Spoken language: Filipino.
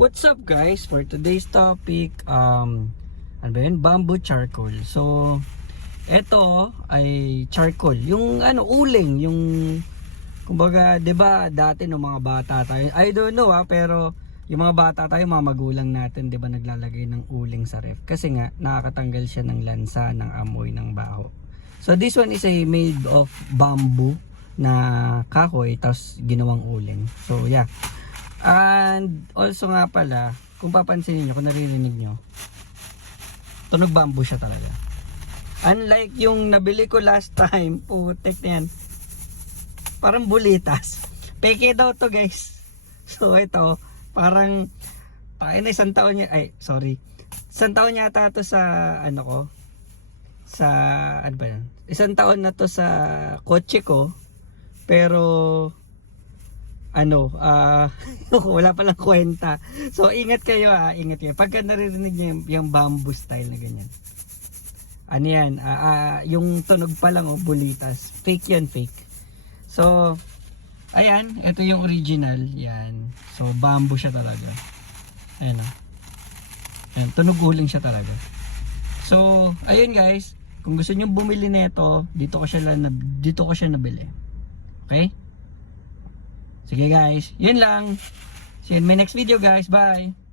What's up guys? For today's topic, ano ba yun? Bamboo charcoal. So, eto ay charcoal. Yung uling, yung kumbaga, 'di ba, dati nung mga bata tayo, I don't know pero yung mga bata tayo, mga magulang natin, 'di ba, naglalagay ng uling sa ref kasi nga nakakatanggal siya ng lansa, ng amoy, ng baho. So, this one is made of bamboo na kahoy tapos ginawang uling. So, yeah. And also nga pala, kung papansinin nyo, kung naririnig nyo, tunog bamboo siya talaga. Unlike yung nabili ko last time, putek na yan, parang bulitas. Peke daw to guys. So ito, parang tayo na isang taon niya, isang taon yata to sa sa ano ba yan? Isang taon na to sa kotse ko, pero wala palang kwenta. So ingat kayo, ingat kayo pagka naririnig niyo yung bamboo style na ganyan. Ano yan, yung tunog pa lang, bulitas. Fake yan, fake. So ayan, ito yung original yan. So bamboo siya talaga. Ayan, ayan, tunog uling siya talaga. So ayun guys, kung gusto niyo bumili nito, dito ko siya nabili. Okay? Sige guys, yun lang. See you in my next video guys. Bye!